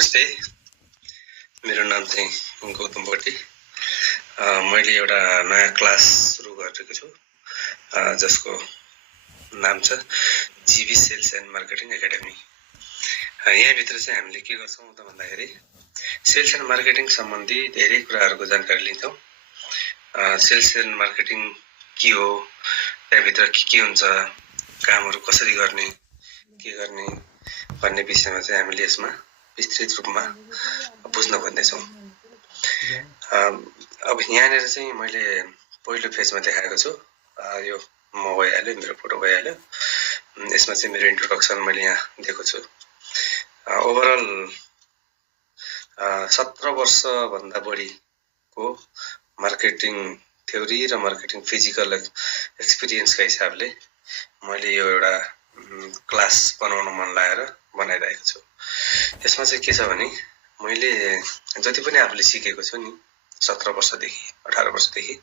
नमस्ते, मेरो नाम चाहिँ गौतम भट्टी। मैले एउटा नयाँ क्लास सुरु गरेको छु जसको नाम छ GB sales and marketing academy. यहाँभित्र चाहिँ हामीले के गर्छौँ त भन्दाखेरि सेल्स एन्ड मार्केटिङ सम्बन्धी धेरै कुराहरूको जानकारी लिन्छौँ। सेल्स एन्ड मार्केटिङ के हो, त्यहाँभित्र के हुन्छ, कामहरू कसरी गर्ने, के गर्ने भन्ने विषयमा चाहिँ हामीले यसमा विस्तृत रूपमा बुझ्न खोज्नेछौँ। अब यहाँनिर चाहिँ मैले पहिलो पेजमा देखाएको छु। यो म भइहाल्यो, मेरो फोटो भइहाल्यो। यसमा चाहिँ मेरो इन्ट्रोडक्सन मैले यहाँ दिएको छु। ओभरअल 17 वर्षभन्दा बढीको मार्केटिङ थ्योरी र मार्केटिङ फिजिकल एक्सपिरियन्सका हिसाबले मैले यो एउटा क्लास बनाउन मन लागेर बनाइरहेको छु। यसमा चाहिँ के छ भने मैले जति पनि आफूले सिकेको छु नि 17 वर्षदेखि 18 वर्षदेखि,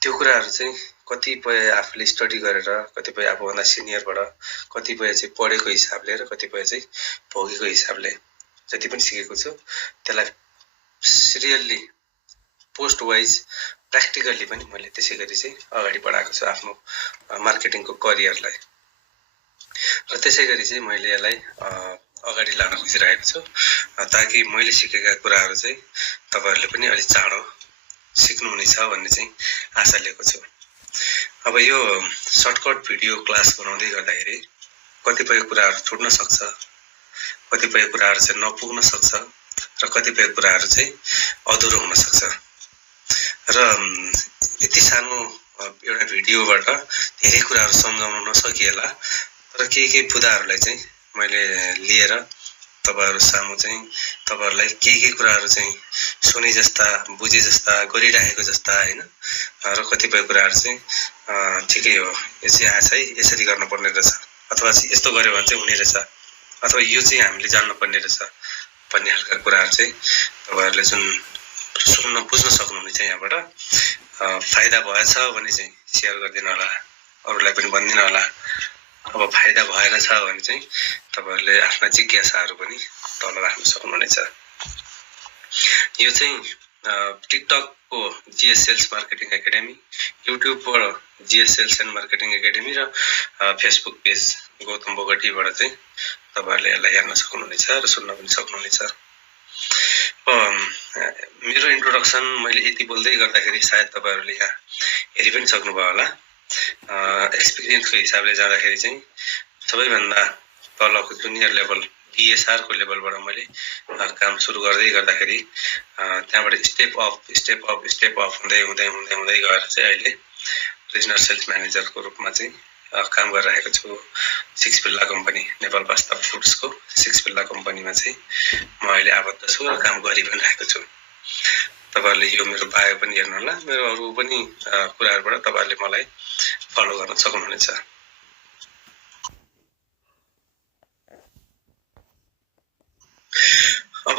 त्यो कुराहरू चाहिँ कतिपय आफूले स्टडी गरेर, कतिपय आफूभन्दा सिनियरबाट, कतिपय चाहिँ पढेको हिसाबले र कतिपय चाहिँ भोगेको हिसाबले जति पनि सिकेको छु त्यसलाई सिरियल्ली पोस्ट वाइज प्र्याक्टिकल्ली पनि मैले त्यसै गरी चाहिँ अगाडि बढाएको छु आफ्नो मार्केटिङको करियरलाई। र त्यसै गरी चाहिँ मैले यसलाई अगाडि लान खोजिरहेको छु ताकि मैले सिकेका कुराहरू चाहिँ तपाईहरुले पनि अलि चाँडो सिक्नुहुनेछ भन्ने चाहिँ आशा लिएको छु। अब यो सर्टकट भिडियो क्लास बनाउँदै गर्दाखेरि कतिपय कुराहरू छुट्न सक्छ, कतिपय कुराहरू चाहिँ नपुग्न सक्छ र कतिपय कुराहरू चाहिँ अधुरो हुन सक्छ। र यति सानो एउटा भिडियोबाट धेरै कुराहरू सम्झाउन नसकिएला, तर केही बुदाहरूलाई चाहिँ मैले लिएर तपाईहरु सामु चाहिँ तपाईहरुलाई केही कुराहरू चाहिँ सुने जस्ता, बुझे जस्ता, गरिरहेको जस्ता हैन, र कतिपय कुराहरू चाहिँ ठिकै हो, यो चाहिँ आज है यसरी गर्नुपर्ने रहेछ, अथवा यस्तो गर्यो भने चाहिँ हुने रहेछ, अथवा यो चाहिँ हामीले जान्नु पर्ने रहेछ भन्ने खालका कुराहरू चाहिँ तपाईहरुले जुन सुन्न बुझ्न सक्नुहुनेछ। यहाँबाट फाइदा भएछ भने चाहिँ शेयर गरिदिनु होला, अरूलाई पनि भनिदिनु होला। अब फाइदा भएन छ भने चाहिँ तपाईहरुले आफ्ना जिज्ञासाहरू पनि तल राख्न सक्नुहुनेछ। यो चाहिँ टिकटकको जीएस सेल्स मार्केटिङ एकाडेमी, युट्युबबाट GS sales and marketing academy र फेसबुक पेज गौतम बोगटीबाट चाहिँ तपाईहरुले यसलाई हेर्न सक्नुहुनेछ र सुन्न पनि सक्नुहुनेछ। मेरो इन्ट्रोडक्सन मैले यति बोल्दै गर्दाखेरि सायद तपाईहरुले यहाँ हेरि पनि सक्नुभयो होला। एक्सपिरियन्सको हिसाबले जाँदाखेरि चाहिँ सबैभन्दा तलको जुनियर लेभल डीएसआर को लेभलबाट मैले काम सुरु गर्दै गर्दाखेरि त्यहाँबाट स्टेप अप हुँदै गएर चाहिँ अहिले रिजनल सेल्स म्यानेजरको रूपमा चाहिँ काम गरिरहेको छु। सिक्स पिल्ला कम्पनी, नेपाल पास्ता फुड्सको सिक्स पिल्ला कम्पनीमा चाहिँ म अहिले आबद्ध छु र काम गरि पनि रहेको छु। तपाईहरुले यो मेरो बायो पनि हेर्नु होला, मेरो अरु पनि कुराहरुबाट तपाईहरुले मलाई फलो गर्न सक्नुहुनेछ। अब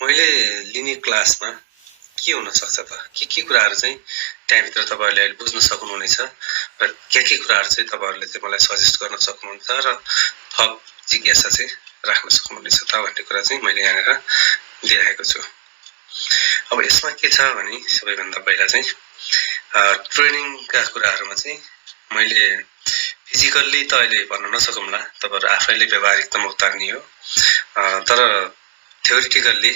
मैले लिने क्लासमा के हुन सक्छ त, के कुराहरु चाहिँ त्यहाँभित्र तपाईहरुले अहिले बुझ्न सक्नुहुनेछ र के कुराहरु चाहिँ तपाईहरुले चाहिँ मलाई सजेस्ट गर्न सक्नुहुन्छ र थप जिज्ञासा चाहिँ राख्न सक्नुहुनेछ त भन्ने कुरा चाहिँ मैले यहाँनिर दिइरहेको छु। अब यसमा के छ भने सबैभन्दा पहिला चाहिँ ट्रेनिङका कुराहरुमा चाहिँ मैले फिजिकल्ली त अहिले भन्न नसकौँला, तपाईहरु आफैले व्यवहारिकतामा उतार्ने हो, तर थ्योरिटिकल्ली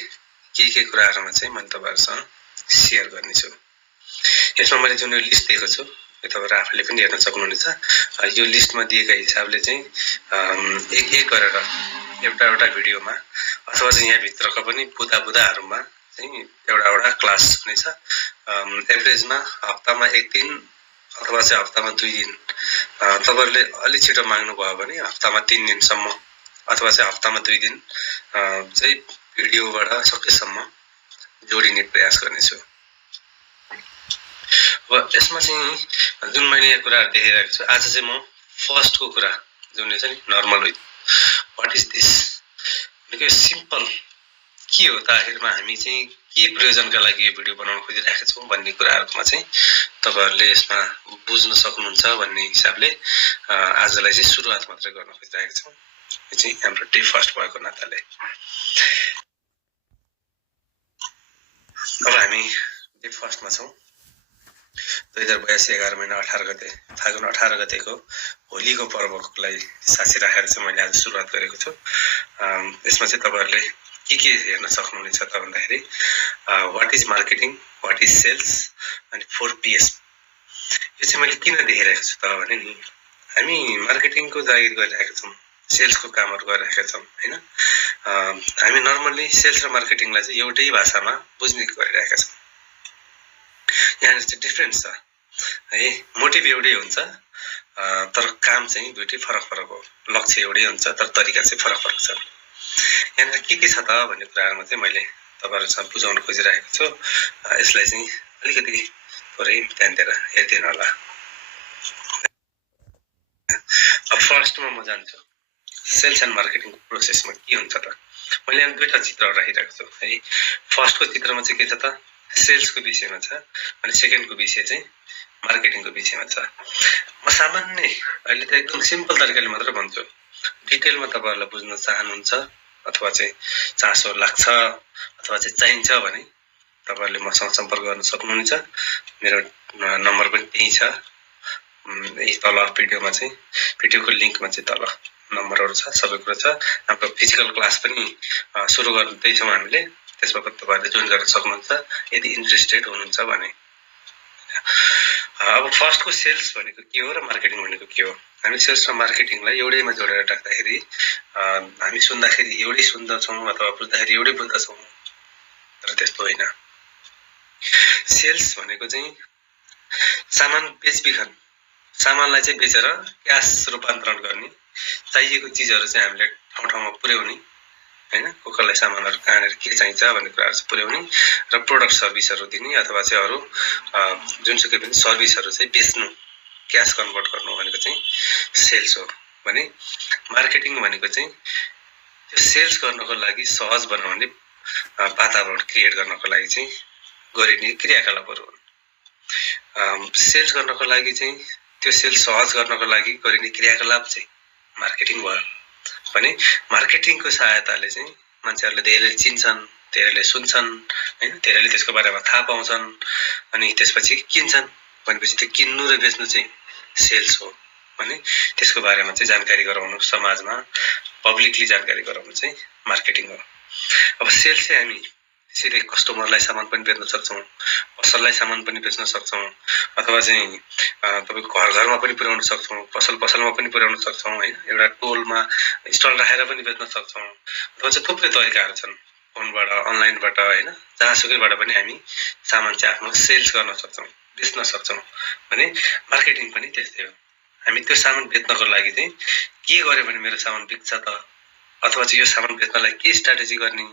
के कुराहरुमा चाहिँ मैले तपाईहरुसँग शेयर गर्ने छु। यसमा मैले जुन लिस्ट दिएको छु यो तपाईहरु आफैले पनि हेर्न सक्नुहुनेछ। यो लिस्टमा दिएका हिसाबले चाहिँ एक गरेर एउटा भिडियोमा अथवा चाहिँ यहाँ भित्रका पनि बुदाहरुमा चाहिँ एउटा क्लास हुनेछ। एभरेजमा हप्तामा 1 दिन अथवा चाहिँ हप्तामा 2 दिन, तपाईहरुले अलि छिटो माग्नु भयो भने हप्तामा 3 दिनसम्म अथवा चाहिँ हप्तामा 2 दिन चाहिँ भिडियोबाट सकेसम्म जोडिने प्रयास गर्नेछु। अब यसमा चाहिँ जुन मैले यहाँ कुराहरु देखाइरहेको छु, आज चाहिँ म फर्स्टको कुरा जुन छ नि normal with what is this, निकै सिम्पल के हो त, आखिरमा हामी चाहिँ के प्रयोजनका लागि यो भिडियो बनाउन खोजिरहेका छौं भन्ने कुराहरुमा चाहिँ तपाईहरुले यसमा बुझ्न सक्नुहुन्छ भन्ने हिसाबले आजलाई चाहिँ सुरुवात मात्रै गर्न खोजिरहेको छौं। यो चाहिँ हाम्रो डे फर्स्ट भएको नाताले। अब हामी डे फर्स्टमा छौँ। 2082 11 महिना 18 गते फागुन 18 गतेको होलीको पर्वको लागि साक्षी राखेर चाहिँ मैले आज सुरुवात गरेको छु। यसमा चाहिँ तपाईँहरूले के हेर्न सक्नुहुनेछ त भन्दाखेरि what is marketing, what is sales अनि 4PS। यो चाहिँ मैले किन देखिरहेको छु त भने नि हामी मार्केटिङको जागिर गरिरहेका छौँ, सेल्सको कामहरू गरिरहेका छौँ हैन। हामी नर्मल्ली सेल्स र मार्केटिङलाई चाहिँ एउटै भाषामा बुझ्ने गरिरहेका छौँ। यहाँ चाहिँ डिफरेन्स छ है। मोटिभ एउटै हुन्छ तर काम चाहिँ दुईटै फरक फरक हो। लक्ष्य एउटै हुन्छ तर तरिका चाहिँ फरक फरक छ। यहाँ के छ त भन्ने कुराहरुमा चाहिँ मैले तपाईहरुसँग बुझाउन खोजिरहेको छु। यसलाई चाहिँ अलिकति थोरै ध्यान दिएर हेर्दिनु होला। अब फर्स्टमा म जान्छु सेल्स एन्ड मार्केटिङ प्रोसेसमा के हुन्छ त। मैले यहाँ दुईटा चित्रहरु राखिरहेको छु है। फर्स्टको चित्रमा चाहिँ के छ त सेल्सको विषयमा छ अनि सेकेन्डको विषय चाहिँ मार्केटिङको विषयमा छ। म सामान्य अहिले त एकदम सिम्पल तरिकाले मात्र भन्छु। डिटेलमा तपाईहरुलाई बुझ्न चाहनुहुन्छ अथवा चाहिँ चासो लाग्छ अथवा चाहिँ चाहिन्छ भने तपाईहरुले मसँग सम्पर्क गर्न सक्नुहुन्छ। मेरो नम्बर पनि त्यही छ। यही तल भिडियोमा चाहिँ भिडियोको लिंकमा चाहिँ तल नम्बरहरु छ, सबै कुरा छ। हाम्रो फिजिकल क्लास पनि सुरु गर्दैछौँ हामीले। त्यसमा पनि तपाईहरुले जोइन गर्न सक्नुहुन्छ यदि इन्ट्रेस्टेड हुनुहुन्छ भने। अब फर्स्टको सेल्स भनेको के हो र मार्केटिङ भनेको के हो? हामी सेल्स र मार्केटिङलाई एउटैमा जोडेर राख्दाखेरि हामी सुन्दाखेरि एउटै सुन्दछौँ अथवा बुझ्दाखेरि एउटै बुझ्दछौँ, तर त्यस्तो होइन। सेल्स भनेको चाहिँ सामान बेचबिखन, सामानलाई चाहिँ बेचेर क्याश रूपान्तरण गर्ने, चाहिएको चीजहरु चाहिँ हामीले ठाउँ ठाउँमा पुर्याउने हैन। कसैलाई सामानहरु कहाँनेर के चाहिन्छ भन्ने कुराहरु चाहिँ पुर्याउने र प्रोडक्ट सर्भिसहरु दिने अथवा चाहिँ अरु जुनसुकै पनि सर्भिसहरु चाहिँ बेच्नु, क्याश कन्भर्ट गर्नु भनेको चाहिँ सेल्स हो। भने मार्केटिङ भनेको चाहिँ त्यो सेल्स गर्नको लागि सहज बनाउने वातावरण क्रिएट गर्नको लागि चाहिँ गरिने क्रियाकलापहरु हुन्। सेल्स गर्नको लागि चाहिँ त्यो सेल्स सहज गर्नको लागि गरिने क्रियाकलाप चाहिँ मार्केटिङ भयो। भने मार्केटिङको सहायताले चाहिँ मान्छेहरुले धेरैले चिन्छन्, धेरैले सुन्छन् हैन, धेरैले त्यसको बारेमा थाहा पाउँछन् अनि त्यसपछि किन्छन्। भनेपछि त्यो किन्नु र बेच्नु चाहिँ सेल्स हो। भने त्यसको बारेमा चाहिँ जानकारी गराउनु, समाजमा पब्लिकली जानकारी गराउनु चाहिँ मार्केटिङ हो। अब सेल्स चाहिँ हामी सिधै कस्टमरलाई सामान पनि बेच्न सक्छौं, पसललाई सामान पनि बेच्न सक्छौं अथवा चाहिँ तपाईको घर घरमा पनि पुर्याउन सक्छौं, पसल पसलमा पनि पुर्याउन सक्छौं हैन। एउटा टोलमा स्टल राखेर पनि बेच्न सक्छौं अथवा चाहिँ थुप्रै तरिकाहरु छन्। फोनबाट, अनलाइनबाट हैन, जहाँसुकैबाट पनि हामी सामान चाहिँ आफ्नो सेल्स गर्न सक्छौं, बेच्न सक्छौं। भने मार्केटिङ पनि त्यस्तै हो। हामी त्यो सामान बेच्नको लागि चाहिँ के गर्यो भने मेरो सामान बिक्छ त, अथवा चाहिँ यो सामान बेच्नलाई के स्ट्र्याटेजी गर्ने,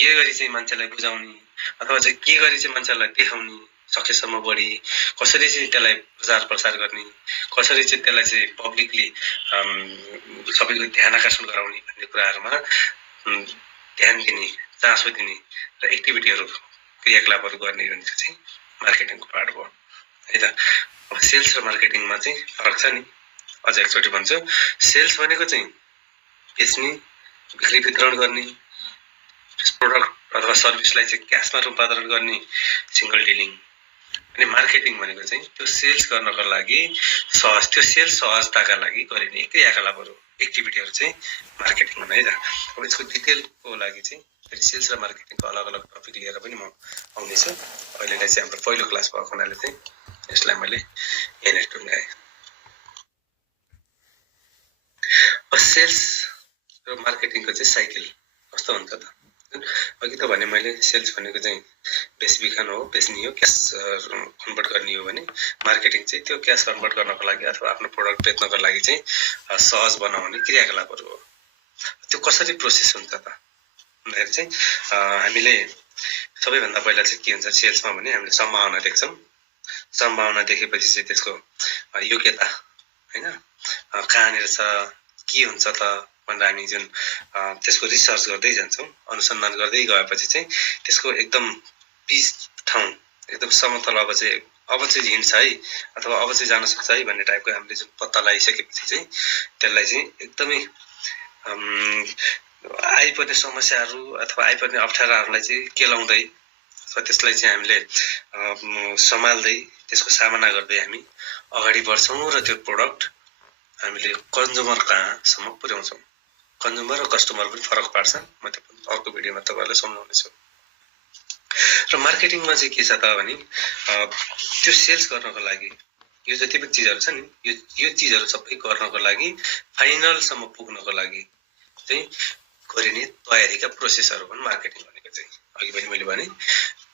के गरी चाहिँ मान्छेलाई बुझाउने अथवा चाहिँ के गरी चाहिँ मान्छेलाई देखाउने सकेसम्म बढी, कसरी चाहिँ त्यसलाई प्रचार प्रसार गर्ने, कसरी चाहिँ त्यसलाई चाहिँ पब्लिकली सबैको ध्यान आकर्षण गराउने भन्ने कुराहरुमा ध्यान दिने, चासो दिने र एक्टिभिटीहरु क्रियाकलापहरु गर्ने भनेको चाहिँ मार्केटिङको पार्ट हो है त। अब सेल्स र मार्केटिङमा चाहिँ फरक छ नि। अझ एकचोटी भन्छु, सेल्स भनेको चाहिँ बेच्ने, बिक्री वितरण गर्ने, प्रोडक्ट अथवा सर्भिसलाई चाहिँ क्याशमा रूपान्तरण गर्ने, सिंगल डिलिङ। अनि मार्केटिङ भनेको चाहिँ त्यो सेल्स गर्नको लागि सहज, त्यो सेल्स सहजताका लागि गरिने क्रियाकलापहरु, एक्टिभिटीहरु चाहिँ मार्केटिङ हो है त। अब यसको डिटेलको लागि चाहिँ फेरि सेल्स र मार्केटिङको अलग अलग टपिक लिएर पनि म आउने छु। अहिलेलाई चाहिँ हाम्रो पहिलो क्लास भएको हुनाले चाहिँ यसलाई मैले यहाँनिर टुङ्गाएँ। सेल्स र मार्केटिङको चाहिँ साइकल कस्तो हुन्छ त? अघि त भने मैले सेल्स भनेको चाहिँ बेचबिखन हो, बेच्ने हो, क्याश कन्भर्ट गर्ने हो। भने मार्केटिङ चाहिँ त्यो क्याश कन्भर्ट गर्नको लागि अथवा आफ्नो प्रोडक्ट बेच्नको लागि चाहिँ सहज बनाउने क्रियाकलापहरु हो। त्यो कसरी प्रोसेस हुन्छ त भन्दाखेरि चाहिँ हामीले सबैभन्दा पहिला चाहिँ के हुन्छ सेल्समा भने हामीले सम्भावना देख्छौं। सम्भावना देखेपछि चाहिँ त्यसको योग्यता हैन, कहाँनिर छ, के हुन्छ त भनेर हामी जुन त्यसको रिसर्च गर्दै जान्छौं, अनुसन्धान गर्दै गएपछि चाहिँ त्यसको एकदम पिच ठाउँ, एकदम समतल अब चाहिँ हिँड्छ है अथवा अब चाहिँ जान सक्छ है भन्ने टाइपको हामीले जुन पत्ता लगाइसकेपछि चाहिँ त्यसलाई चाहिँ एकदमै आइपर्ने समस्याहरू अथवा आइपर्ने अप्ठ्याराहरूलाई चाहिँ केलाउँदै अथवा त्यसलाई चाहिँ हामीले सम्हाल्दै त्यसको सामना गर्दै हामी अगाडि बढ्छौँ र त्यो प्रोडक्ट हामीले कन्ज्युमर कहाँसम्म पुर्याउँछौँ। कन्ज्युमर र कस्टमर पनि फरक पार्छ। म त्यो अर्को भिडियोमा तपाईँहरूलाई सम्झाउनेछु। र मार्केटिङमा चाहिँ के छ त भने त्यो सेल्स गर्नको लागि यो जति पनि चिजहरू छ नि यो चिजहरू सबै गर्नको लागि फाइनलसम्म पुग्नको लागि चाहिँ गरिने तयारीका प्रोसेसहरू पनि मार्केटिङ भनेको चाहिँ अघि पनि मैले भने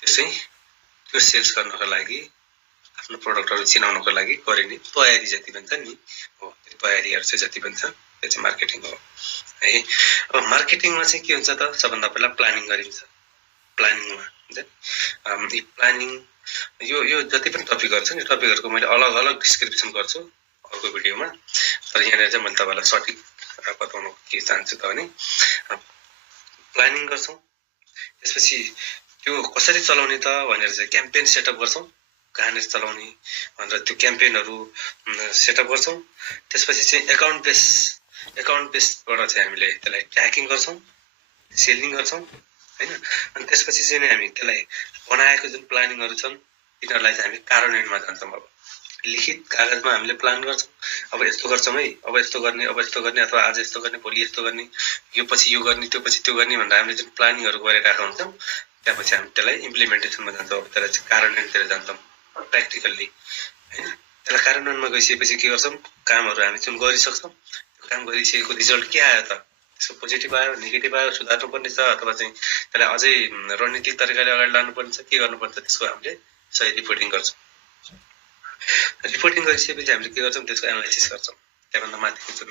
त्यो सेल्स गर्नको लागि आफ्नो प्रोडक्टहरू चिनाउनको लागि गरिने तयारी जति पनि छ नि हो त्यो तयारीहरू चाहिँ जति पनि छ त्यो चाहिँ मार्केटिङ हो है। अब मार्केटिङमा चाहिँ के हुन्छ त सबभन्दा पहिला प्लानिङ गरिन्छ। प्लानिङमा प्लानिङ यो जति पनि टपिकहरू छ नि टपिकहरूको मैले अलग अलग डिस्क्रिप्सन गर्छु अर्को भिडियोमा। तर यहाँनिर चाहिँ मैले तपाईँलाई सठिक बताउन के चाहन्छु त भने प्लानिङ गर्छौँ। त्यसपछि त्यो कसरी चलाउने त भनेर चाहिँ क्याम्पेन सेटअप गर्छौँ। कहाँनिर चलाउने भनेर त्यो क्याम्पेनहरू सेटअप गर्छौँ। त्यसपछि चाहिँ एकाउन्ट बेसबाट चाहिँ हामीले त्यसलाई ट्र्याकिङ गर्छौँ, सेलिङ गर्छौँ हैन। अनि त्यसपछि चाहिँ हामी त्यसलाई बनाएको जुन प्लानिङहरू छन् तिनीहरूलाई चाहिँ हामी कार्यान्वयनमा जान्छौँ। अब लिखित कागजमा हामीले प्लान गर्छौँ, अब यस्तो गर्छौँ है, अब यस्तो गर्ने अथवा आज यस्तो गर्ने भोलि यस्तो गर्ने, यो पछि यो गर्ने त्यो पछि त्यो गर्ने भनेर हामीले जुन प्लानिङहरू गरिरहेका हुन्छौँ त्यसपछि हामी त्यसलाई इम्प्लिमेन्टेसनमा जान्छौँ। अब त्यसलाई चाहिँ कार्यान्वयनतिर जान्छौँ प्र्याक्टिकल्ली हैन। त्यसलाई कार्यान्वयनमा गइसकेपछि के गर्छौँ कामहरू हामी जुन गरिसक्छौँ त्यो काम गरिसकेको रिजल्ट के आयो त त्यसको पोजिटिभ आयो नेगेटिभ आयो सुधार्नु पर्ने छ अथवा चाहिँ त्यसलाई अझै रणनीतिक तरिकाले अगाडि लानुपर्ने छ के गर्नुपर्छ त्यसको हामीले सही रिपोर्टिङ गर्छौँ। रिपोर्टिङ गरिसकेपछि हामीले के गर्छौँ त्यसको एनालाइसिस गर्छौँ। त्यहाँभन्दा माथिको जुन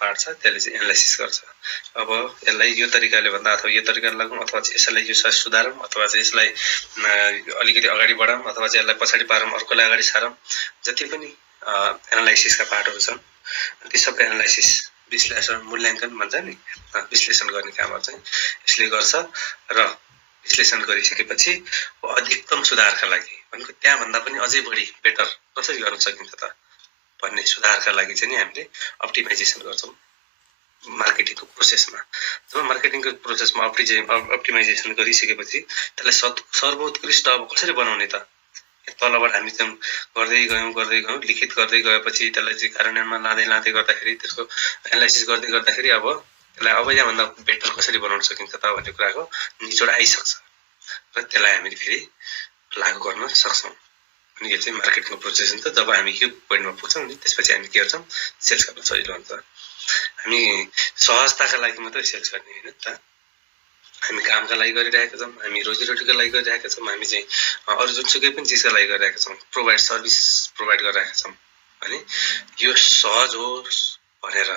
पार्ट छ त्यसले चाहिँ एनालाइसिस गर्छ। अब यसलाई यो तरिकाले भन्दा अथवा यो तरिकाले लगाउँ अथवा चाहिँ यसलाई यो सुधारौँ अथवा चाहिँ यसलाई अलिकति अगाडि बढाउँ अथवा चाहिँ यसलाई पछाडि पारौँ अर्कोलाई अगाडि सारौँ जति पनि एनालाइसिसका पार्टहरू छन् ती सबै एनालाइसिस विश्लेषण मूल्याङ्कन भन्छ नि विश्लेषण गर्ने कामहरू चाहिँ यसले गर्छ। र विश्लेषण गरिसकेपछि अधिकतम सुधारका लागि भनेको त्यहाँभन्दा पनि अझै बढी बेटर कसरी गर्न सकिन्छ त भन्ने सुधारका लागि चाहिँ नि हामीले अप्टिमाइजेसन गर्छौँ मार्केटिङको प्रोसेसमा। जब मार्केटिङको प्रोसेसमा अप्टिमाइजेसन गरिसकेपछि त्यसलाई सर्वोत्कृष्ट अब कसरी बनाउने त तलबाट हामी चाहिँ गर्दै गयौँ लिखित गर्दै गएपछि त्यसलाई चाहिँ कार्यान्वयनमा लाँदै गर्दाखेरि त्यसको एनालाइसिस गर्दै गर्दाखेरि अब त्यसलाई अब यहाँभन्दा बेटर कसरी बनाउन सकिन्छ त भन्ने कुराको निचोड आइसक्छ र त्यसलाई हामीले फेरि लागू गर्न सक्छौँ। अनि यो चाहिँ मार्केटिङको प्रोसेस हुन्छ। जब हामी यो पोइन्टमा पुग्छौँ नि त्यसपछि हामी के गर्छौँ सेल्स गर्न सजिलो हुन्छ। हामी सहजताका लागि मात्रै सेल्स गर्ने होइन त, हामी कामका लागि गरिरहेका छौँ, हामी रोजीरोटीको लागि गरिरहेका छौँ, हामी चाहिँ अरू जुनसुकै पनि चिजका लागि गरिरहेका छौँ, सर्भिस प्रोभाइड गरिरहेका छौँ भने यो सहज होस् भनेर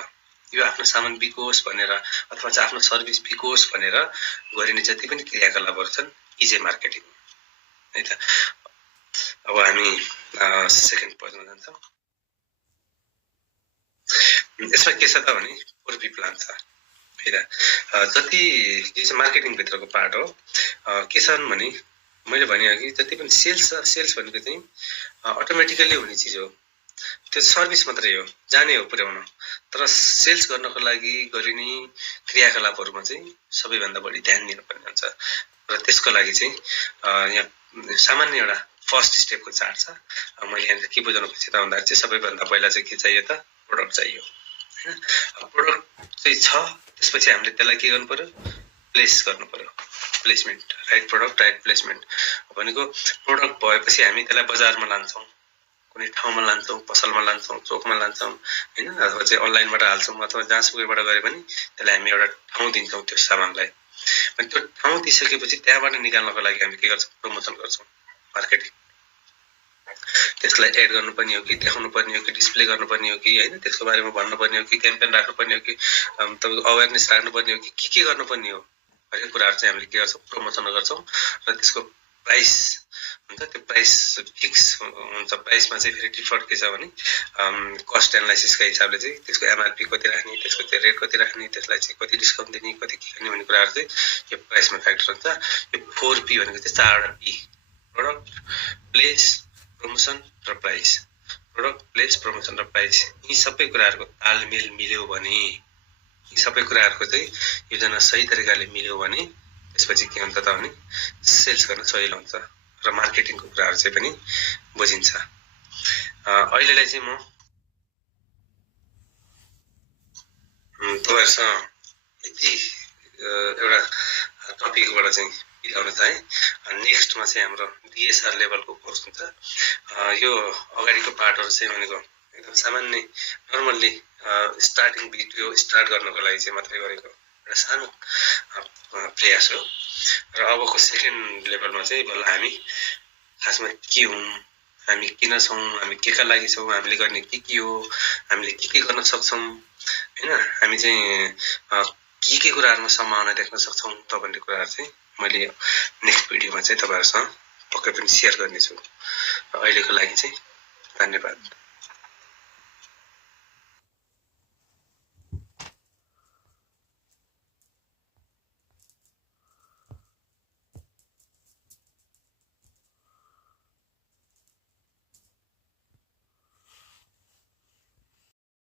यो आफ्नो सामान बिकोस् भनेर अथवा चाहिँ आफ्नो सर्भिस बिकोस् भनेर गरिने जति पनि क्रियाकलापहरू छन् यी चाहिँ मार्केटिङ है त। अब हामी सेकेन्ड पोइन्टमा जान्छौँ। यसमा के छ त भने 4P प्लान छ है त। जति यो चाहिँ मार्केटिङभित्रको पार्ट हो के छन् भने मैले भने अघि जति पनि सेल्स छ सेल्स भनेको चाहिँ अटोमेटिकल्ली हुने चिज हो, त्यो सर्भिस मात्रै हो जाने हो पुर्याउन। तर सेल्स गर्नको लागि गरिने क्रियाकलापहरूमा चाहिँ सबैभन्दा बढी ध्यान दिनुपर्ने हुन्छ र त्यसको लागि चाहिँ यहाँ सामान्य एउटा फर्स्ट स्टेपको चार्ट छ। मैले यहाँ के बुझाउनु खोजेँ त भन्दाखेरि चाहिँ सबैभन्दा पहिला चाहिँ के चाहियो त प्रोडक्ट चाहियो हैन। प्रोडक्ट चाहिँ छ त्यसपछि हामीले त्यसलाई के गर्नु पर्यो प्लेस गर्नु पर्यो, placement right product right placement भनेको प्रोडक्ट भएपछि हामी त्यसलाई बजारमा लान्छौँ, कुनै ठाउँमा लान्छौँ, पसलमा लान्छौँ, चोकमा लान्छौँ हैन अथवा चाहिँ अनलाइनबाट हाल्छौँ अथवा जहाँसुकैबाट गरे पनि त्यसलाई हामी एउटा ठाउँ दिन्छौँ त्यो सामानलाई। अनि त्यो ठाउँ दिइसकेपछि त्यहाँबाट निकाल्नको लागि हामी के गर्छौँ प्रमोसन गर्छौँ मार्केटिङ। त्यसलाई एड गर्नुपर्ने हो कि देखाउनु पर्ने हो कि डिस्प्ले गर्नुपर्ने हो कि हैन त्यसको बारेमा भन्नुपर्ने हो कि क्याम्पेन राख्नुपर्ने हो कि तपाईँको अवेरनेस राख्नुपर्ने हो कि के गर्नुपर्ने हो हरेक कुराहरू चाहिँ हामीले के गर्छौँ प्रमोसन गर्छौँ। र त्यसको प्राइस हुन्छ त्यो प्राइस फिक्स हुन्छ। प्राइसमा चाहिँ फेरि डिफल्ट के छ भने कस्ट एनालाइसिसका हिसाबले चाहिँ त्यसको एमआरपी कति राख्ने, त्यसको त्यो रेट कति राख्ने, त्यसलाई चाहिँ कति डिस्काउन्ट दिने, कति के गर्ने भन्ने कुराहरू चाहिँ यो प्राइसमा फ्याक्टर हुन्छ। यो 4P भनेको चाहिँ 4वटा P प्रोडक्ट प्लेस प्रमोसन र प्राइस। प्रोडक्ट प्लेस प्रमोसन र प्राइस यी सबै कुराहरूको तालमेल मिल्यो भने यी सबै कुराहरूको चाहिँ योजना सही तरिकाले मिल्यो भने त्यसपछि के हुन्छ त भने सेल्स गर्न सजिलो हुन्छ र मार्केटिङको कुराहरू चाहिँ पनि बुझिन्छ। अहिलेलाई चाहिँ म तपाईहरुसँग यति एउटा टपिकबाट चाहिँ बिताउन चाहे। नेक्स्टमा चाहिँ हाम्रो DSR लेभलको कोर्स हुन्छ। यो अगाडिको पार्टहरु चाहिँ भनेको एकदम सामान्य नर्मल्ली स्टार्टिङ भिडियो स्टार्ट गर्नको लागि चाहिँ मात्रै गरेको एउटा सानो प्रयास हो र अबको सेकेन्ड लेभलमा चाहिँ बल्ल हामी खासमा के हौं, हामी किन छौं, हामी केका लागि छौं, हामीले गर्ने के हो, हामीले के गर्न सक्छौं हैन, हामी चाहिँ के कुराहरुमा सम्भावना देख्न सक्छौं त भन्ने कुराहरु चाहिँ मैले नेक्स्ट भिडियोमा चाहिँ तपाईहरुसँग पक्कै पनि शेयर गर्नेछु। अहिलेको लागि चाहिँ धन्यवाद।